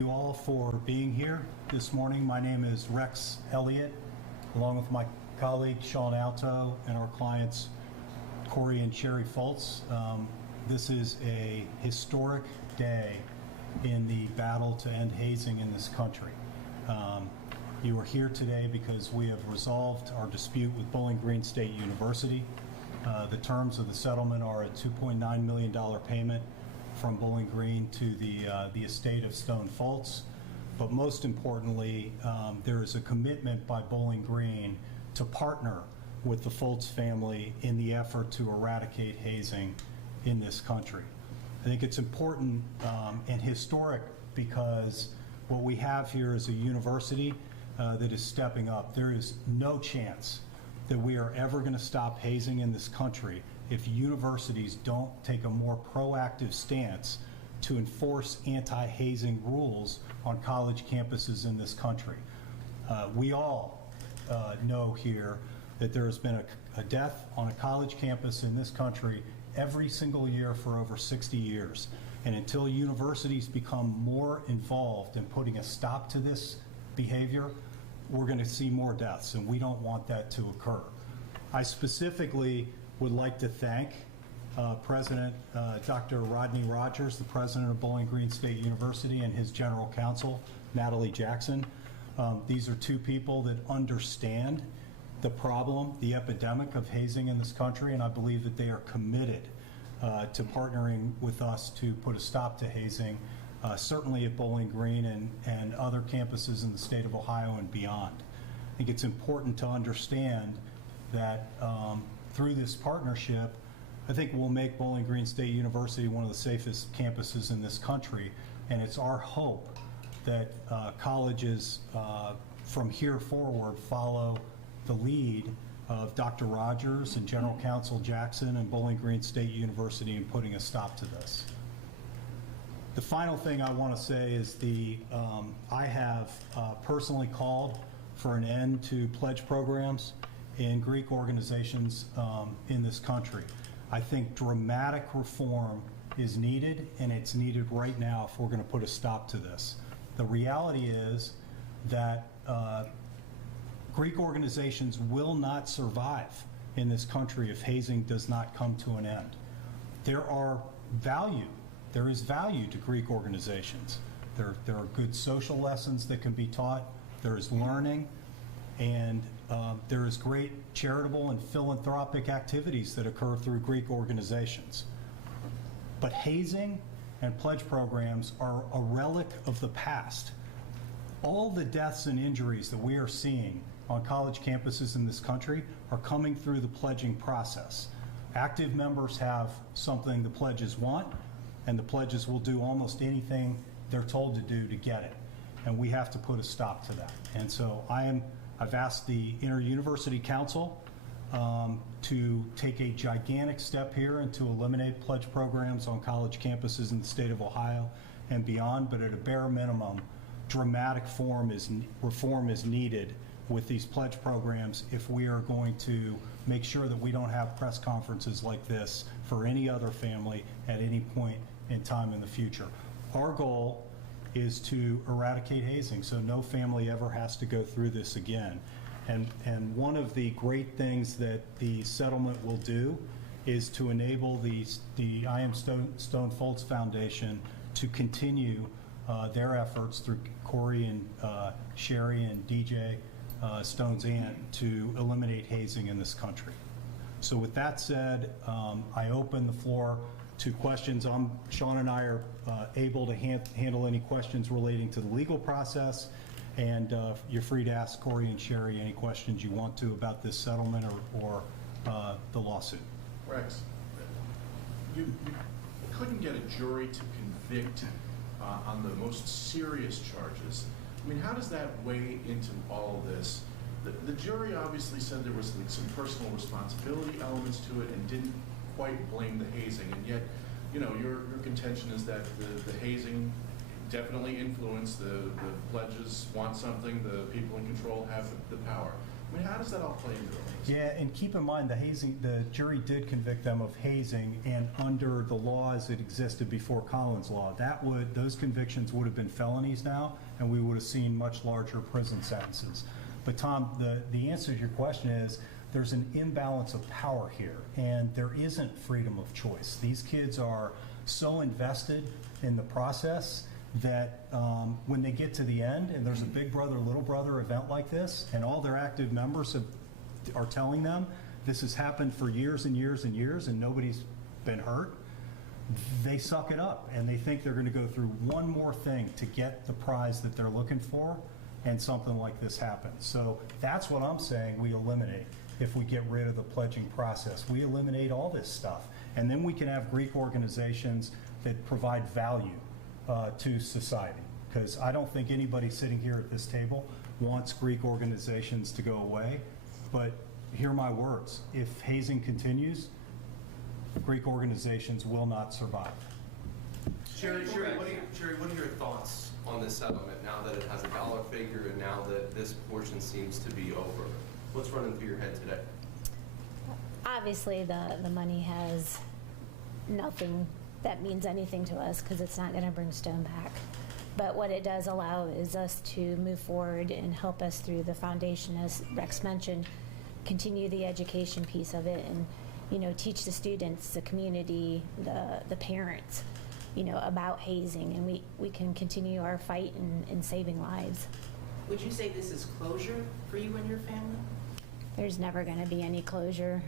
You all for being here this morning. My name is Rex Elliott, along with my colleague Sean Alto and our clients Corey and Sherry Foltz. This is a historic day in the battle to end hazing in this country. You are here today because we have resolved our dispute with Bowling Green State University. The terms of the settlement are a $2.9 million payment from Bowling Green to the estate of Stone Foltz. But most importantly, there is a commitment by Bowling Green to partner with the Foltz family in the effort to eradicate hazing in this country. I think it's important and historic because what we have here is a university that is stepping up. There is no chance that we are ever going to stop hazing in this country if universities don't take a more proactive stance to enforce anti-hazing rules on college campuses in this country. We all know here that there has been a death on a college campus in this country every single year for over 60 years. And until universities become more involved in putting a stop to this behavior, we're going to see more deaths, and we don't want that to occur. I specifically would like to thank President Dr. Rodney Rogers, the president of Bowling Green State University, and his general counsel, Natalie Jackson. These are two people that understand the problem, the epidemic of hazing in this country, and I believe that they are committed to partnering with us to put a stop to hazing, certainly at Bowling Green and other campuses in the state of Ohio and beyond. I think it's important to understand that through this partnership, I think we'll make Bowling Green State University one of the safest campuses in this country, and it's our hope that colleges from here forward follow the lead of Dr. Rogers and General Counsel Jackson and Bowling Green State University in putting a stop to this. The final thing I want to say is I have personally called for an end to pledge programs in Greek organizations in this country. I think dramatic reform is needed, and it's needed right now if we're going to put a stop to this. The reality is that Greek organizations will not survive in this country if hazing does not come to an end. There is value to Greek organizations. There are good social lessons that can be taught. There is learning, and there is great charitable and philanthropic activities that occur through Greek organizations. But hazing and pledge programs are a relic of the past. All the deaths and injuries that we are seeing on college campuses in this country are coming through the pledging process. Active members have something the pledges want, and the pledges will do almost anything they're told to do to get it. And we have to put a stop to that. And so I've asked the Inter-University Council to take a gigantic step here and to eliminate pledge programs on college campuses in the state of Ohio and beyond, but at a bare minimum, dramatic reform is needed with these pledge programs if we are going to make sure that we don't have press conferences like this for any other family at any point in time in the future. Our goal is to eradicate hazing so no family ever has to go through this again. And one of the great things that the settlement will do is to enable the I Am Stone Foltz Foundation to continue their efforts through Corey and Sherry and DJ, Stone's aunt, to eliminate hazing in this country. So with that said, I open the floor to questions. Sean and I are able to handle any questions relating to the legal process, and you're free to ask Corey and Sherry any questions you want to about this settlement or the lawsuit. Rex, you couldn't get a jury to convict on the most serious charges. I mean, how does that weigh into all of this? The jury obviously said there was some personal responsibility elements to it and didn't quite blame the hazing, and yet, you know, your contention is that the hazing definitely influenced the pledges want something, the people in control have the power. I mean, how does that all play into this? Yeah, and keep in mind, the jury did convict them of hazing, and under the laws that existed before Collins Law, those convictions would have been felonies now, and we would have seen much larger prison sentences. But Tom, the answer to your question is, there's an imbalance of power here, and there isn't freedom of choice. These kids are so invested in the process that when they get to the end and there's a big brother, little brother event like this, and all their active members are telling them this has happened for years and years and years and nobody's been hurt, they suck it up and they think they're going to go through one more thing to get the prize that they're looking for, and something like this happens. So that's what I'm saying we eliminate if we get rid of the pledging process. We eliminate all this stuff, and then we can have Greek organizations that provide value to society, because I don't think anybody sitting here at this table wants Greek organizations to go away, but hear my words, if hazing continues, Greek organizations will not survive. Sherry, what are your thoughts on this settlement now that it has a dollar figure and now that this portion seems to be over? What's running through your head today? Obviously, the money has nothing that means anything to us because it's not going to bring Stone back. But what it does allow is us to move forward and help us through the foundation, as Rex mentioned, continue the education piece of it, and teach the students, the community, the parents, about hazing, and we can continue our fight in saving lives. Would you say this is closure for you and your family? There's never going to be any closure.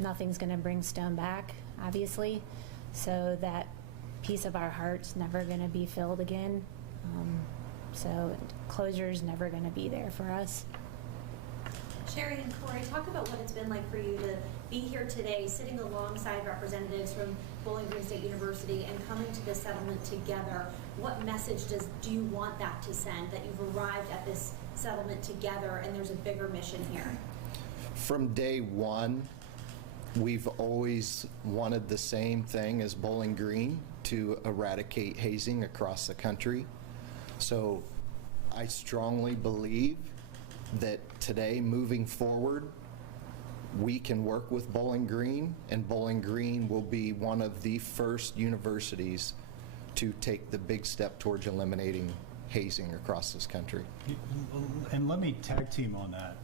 Nothing's going to bring Stone back, obviously. So that piece of our heart's never going to be filled again. So closure's never going to be there for us. Sherry and Corey, talk about what it's been like for you to be here today, sitting alongside representatives from Bowling Green State University and coming to this settlement together. What message do you want that to send, that you've arrived at this settlement together and there's a bigger mission here? From day one, we've always wanted the same thing as Bowling Green, to eradicate hazing across the country. So I strongly believe that today, moving forward, we can work with Bowling Green, and Bowling Green will be one of the first universities to take the big step towards eliminating hazing across this country. And let me tag team on that.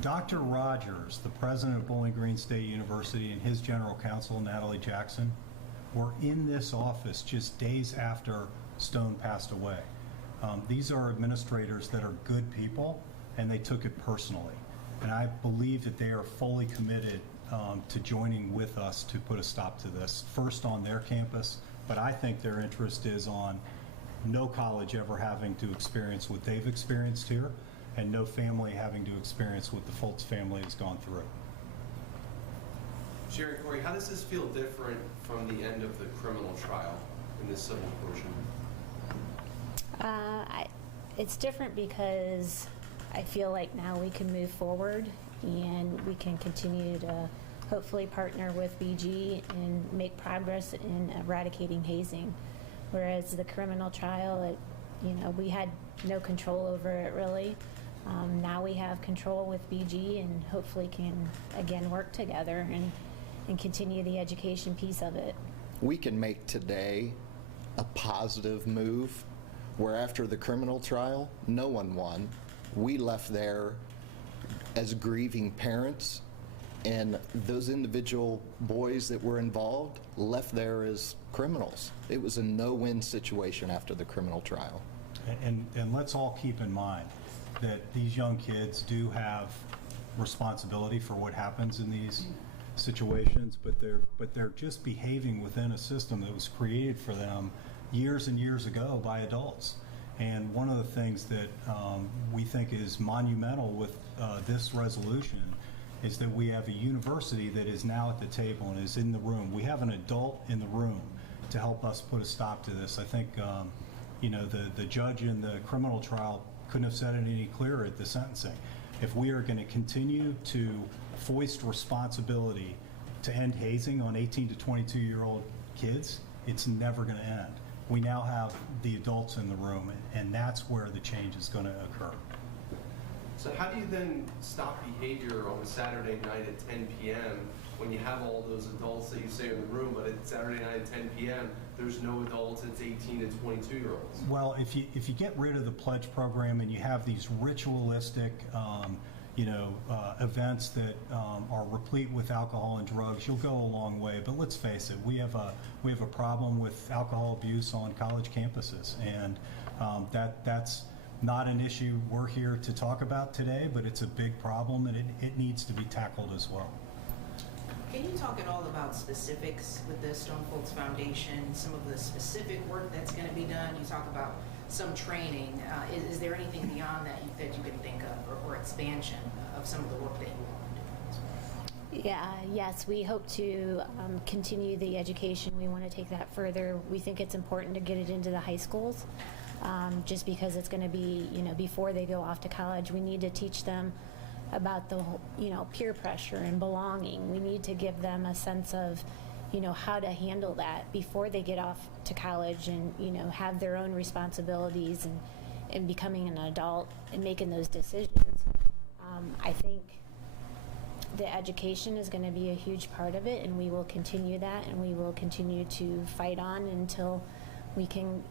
Dr. Rogers, the president of Bowling Green State University, and his general counsel, Natalie Jackson, were in this office just days after Stone passed away. These are administrators that are good people, and they took it personally. And I believe that they are fully committed to joining with us to put a stop to this, first on their campus, but I think their interest is on no college ever having to experience what they've experienced here, and no family having to experience what the Foltz family has gone through. Sherry and Corey, how does this feel different from the end of the criminal trial in this civil portion? It's different because I feel like now we can move forward and we can continue to hopefully partner with BG and make progress in eradicating hazing. Whereas the criminal trial, we had no control over it really. Now we have control with BG and hopefully can again work together and continue the education piece of it. We can make today a positive move where after the criminal trial, no one won. We left there as grieving parents, and those individual boys that were involved left there as criminals. It was a no-win situation after the criminal trial. And let's all keep in mind that these young kids do have responsibility for what happens in these situations, but they're just behaving within a system that was created for them years and years ago by adults. And one of the things that we think is monumental with this resolution is that we have a university that is now at the table and is in the room. We have an adult in the room to help us put a stop to this. I think the judge in the criminal trial couldn't have said it any clearer at the sentencing. If we are going to continue to foist responsibility to end hazing on 18 to 22-year-old kids, it's never going to end. We now have the adults in the room, and that's where the change is going to occur. So how do you then stop behavior on a Saturday night at 10 p.m. when you have all those adults that you say are in the room, but it's Saturday night at 10 p.m., there's no adults, it's 18 and 22-year-olds? Well, if you get rid of the pledge program and you have these ritualistic, events that are replete with alcohol and drugs, you'll go a long way. But let's face it, we have a problem with alcohol abuse on college campuses, and that's not an issue we're here to talk about today, but it's a big problem, and it needs to be tackled as well. Can you talk at all about specifics with the Stone Foltz Foundation, some of the specific work that's going to be done? You talk about some training. Is there anything beyond that you can think of, or expansion of some of the work that you want to do? Yes, we hope to continue the education. We want to take that further. We think it's important to get it into the high schools, just because it's going to be, before they go off to college, we need to teach them about the whole, peer pressure and belonging. We need to give them a sense of, how to handle that before they get off to college and, have their own responsibilities and becoming an adult and making those decisions. I think the education is going to be a huge part of it, and we will continue that, and we will continue to fight on until we can,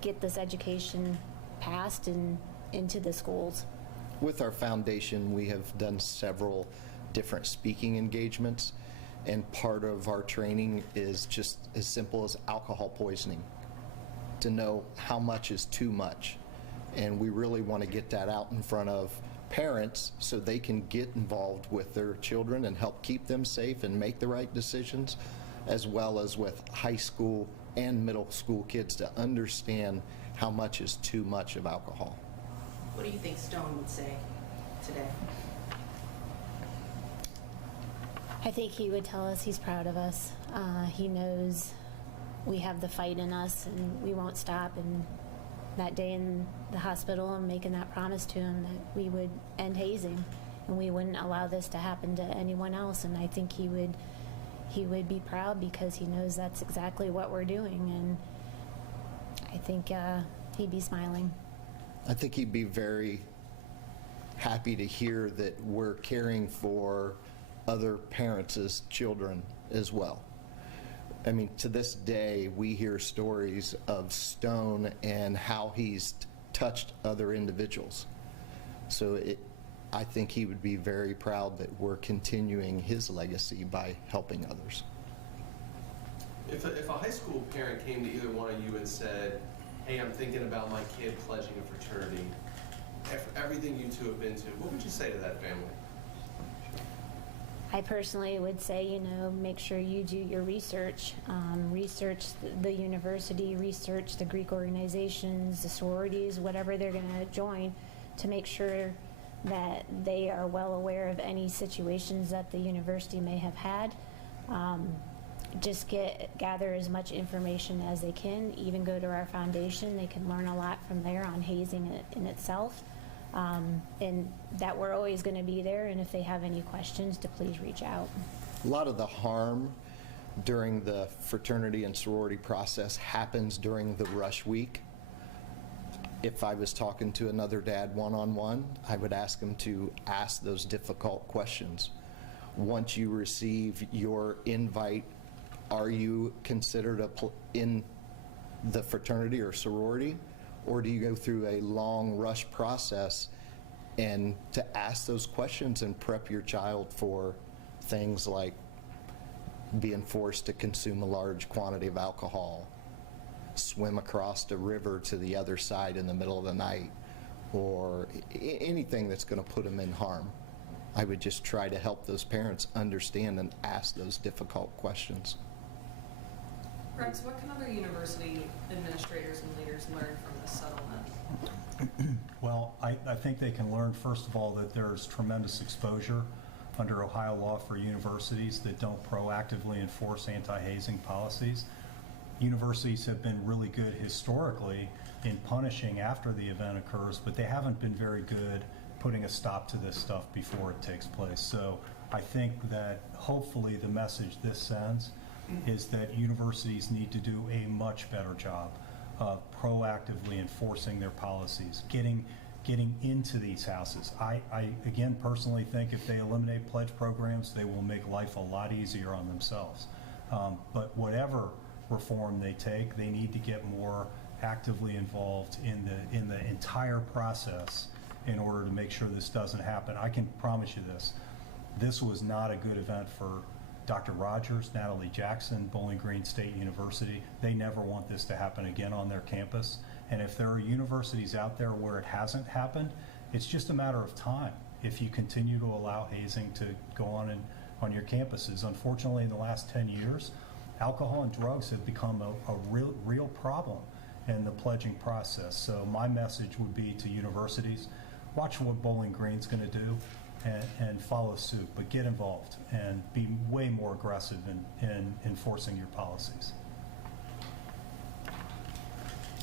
get this education passed and into the schools. With our foundation, we have done several different speaking engagements, and part of our training is just as simple as alcohol poisoning, to know how much is too much. And we really want to get that out in front of parents so they can get involved with their children and help keep them safe and make the right decisions, as well as with high school and middle school kids to understand how much is too much of alcohol. What do you think Stone would say today? I think he would tell us he's proud of us. He knows we have the fight in us and we won't stop. And that day in the hospital, I'm making that promise to him that we would end hazing and we wouldn't allow this to happen to anyone else. And I think he would be proud because he knows that's exactly what we're doing. And I think he'd be smiling. I think he'd be very happy to hear that we're caring for other parents' children as well. I mean, to this day, we hear stories of Stone and how he's touched other individuals. So I think he would be very proud that we're continuing his legacy by helping others. If a high school parent came to either one of you and said, hey, I'm thinking about my kid pledging a fraternity, after everything you two have been to, what would you say to that family? I personally would say, make sure you do your research. Research the university, research the Greek organizations, the sororities, whatever they're going to join, to make sure that they are well aware of any situations that the university may have had. Just gather as much information as they can. Even go to our foundation. They can learn a lot from there on hazing in itself. And that we're always going to be there, and if they have any questions, to please reach out. A lot of the harm during the fraternity and sorority process happens during the rush week. If I was talking to another dad one-on-one, I would ask him to ask those difficult questions. Once you receive your invite, are you considered in the fraternity or sorority? Or do you go through a long rush process and to ask those questions and prep your child for things like being forced to consume a large quantity of alcohol, swim across a river to the other side in the middle of the night, or anything that's going to put them in harm? I would just try to help those parents understand and ask those difficult questions. Rex, what can other university administrators and leaders learn from this settlement? Well, I think they can learn, first of all, that there's tremendous exposure under Ohio law for universities that don't proactively enforce anti-hazing policies. Universities have been really good historically in punishing after the event occurs, but they haven't been very good putting a stop to this stuff before it takes place. So I think that hopefully the message this sends is that universities need to do a much better job of proactively enforcing their policies, getting getting into these houses. I again, personally think if they eliminate pledge programs, they will make life a lot easier on themselves. But whatever reform they take, they need to get more actively involved in the entire process in order to make sure this doesn't happen. I can promise you this. This was not a good event for Dr. Rogers, Natalie Jackson, Bowling Green State University. They never want this to happen again on their campus. And if there are universities out there where it hasn't happened, it's just a matter of time if you continue to allow hazing to go on your campuses. Unfortunately, in the last 10 years, alcohol and drugs have become a real problem in the pledging process. So my message would be to universities, watch what Bowling Green's going to do and follow suit, but get involved and be way more aggressive in enforcing your policies.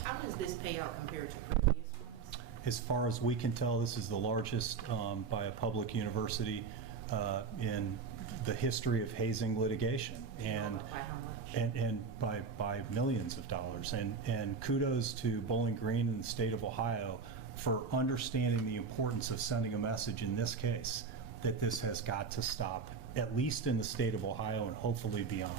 How does this payout compare to previous ones? As far as we can tell, this is the largest by a public university in the history of hazing litigation. And By how much? and by millions of dollars. And kudos to Bowling Green and the state of Ohio for understanding the importance of sending a message in this case that this has got to stop, at least in the state of Ohio and hopefully beyond.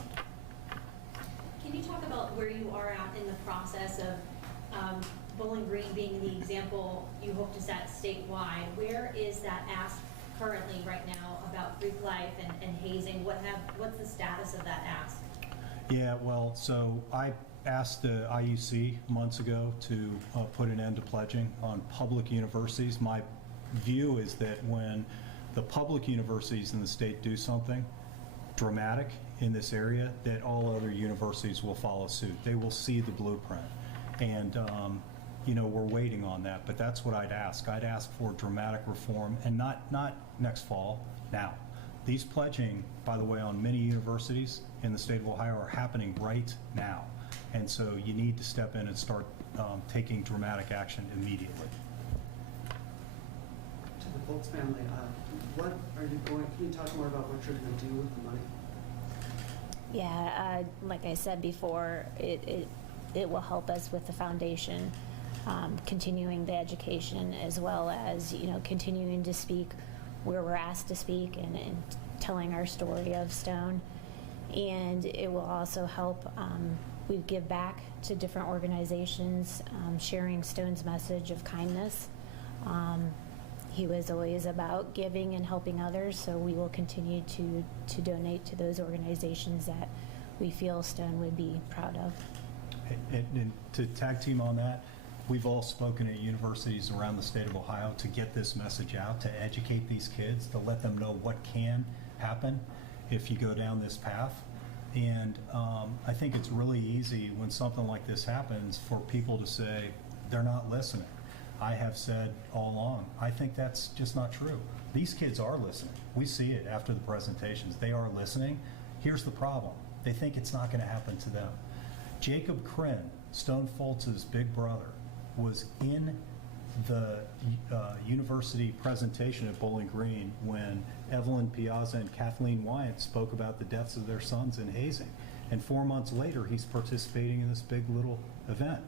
Can you talk about where you are at in the process of Bowling Green being the example you hope to set statewide? Where is that ask currently right now about Greek life and hazing? What's the status of that ask? Yeah, well, so I asked the IUC months ago to put an end to pledging on public universities. My view is that when the public universities in the state do something dramatic in this area, that all other universities will follow suit. They will see the blueprint. And, we're waiting on that, but that's what I'd ask. I'd ask for dramatic reform, and not next fall, now. These pledging, by the way, on many universities in the state of Ohio are happening right now. And so you need to step in and start taking dramatic action immediately. To the Foltz family, what are you going, can you talk more about what you're going to do with the money? Yeah, like I said before, it will help us with the foundation, continuing the education, as well as, continuing to speak where we're asked to speak and telling our story of Stone. And it will also help, we give back to different organizations, sharing Stone's message of kindness. He was always about giving and helping others, so we will continue to donate to those organizations that we feel Stone would be proud of. And to tag team on that, we've all spoken at universities around the state of Ohio to get this message out, to educate these kids, to let them know what can happen if you go down this path. And I think it's really easy when something like this happens for people to say they're not listening. I have said all along, I think that's just not true. These kids are listening. We see it after the presentations. They are listening. Here's the problem. They think it's not going to happen to them. Jacob Krinn, Stone Foltz's big brother, was in the university presentation at Bowling Green when Evelyn Piazza and Kathleen Wyant spoke about the deaths of their sons in hazing. And 4 months later, he's participating in this big little event.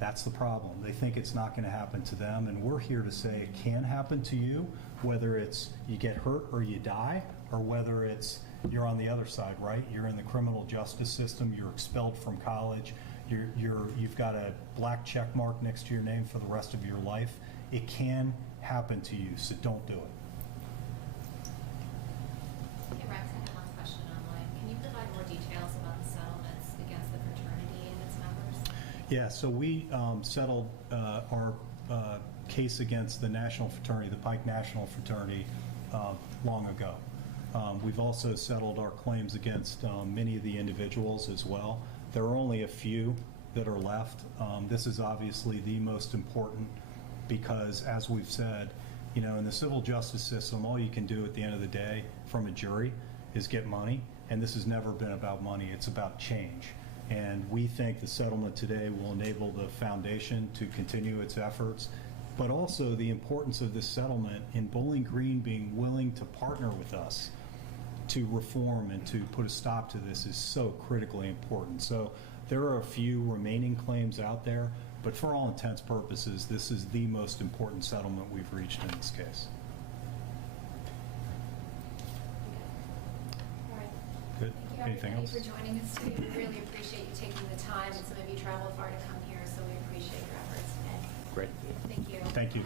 That's the problem. They think it's not going to happen to them, and we're here to say it can happen to you, whether it's you get hurt or you die, or whether it's you're on the other side, right? You're in the criminal justice system, you're expelled from college, you've got a black check mark next to your name for the rest of your life. It can happen to you, so don't do it. Hey Rex, I have one question online. Can you provide more details about the settlements against the fraternity and its members? Yeah, so we settled our case against the national fraternity, the Pike National Fraternity, long ago. We've also settled our claims against many of the individuals as well. There are only a few that are left. This is obviously the most important because, as we've said, in the civil justice system, all you can do at the end of the day from a jury is get money, and this has never been about money. It's about change. And we think the settlement today will enable the foundation to continue its efforts, but also the importance of this settlement in Bowling Green being willing to partner with us to reform and to put a stop to this is so critically important. So there are a few remaining claims out there, But for all intents purposes, this is the most important settlement we've reached in this case. All right. Good. Thank you, Anything everybody, else? for joining us today. We really appreciate you taking the time, and some of you traveled far to come here, so we appreciate your efforts. And Great. thank you. Thank you.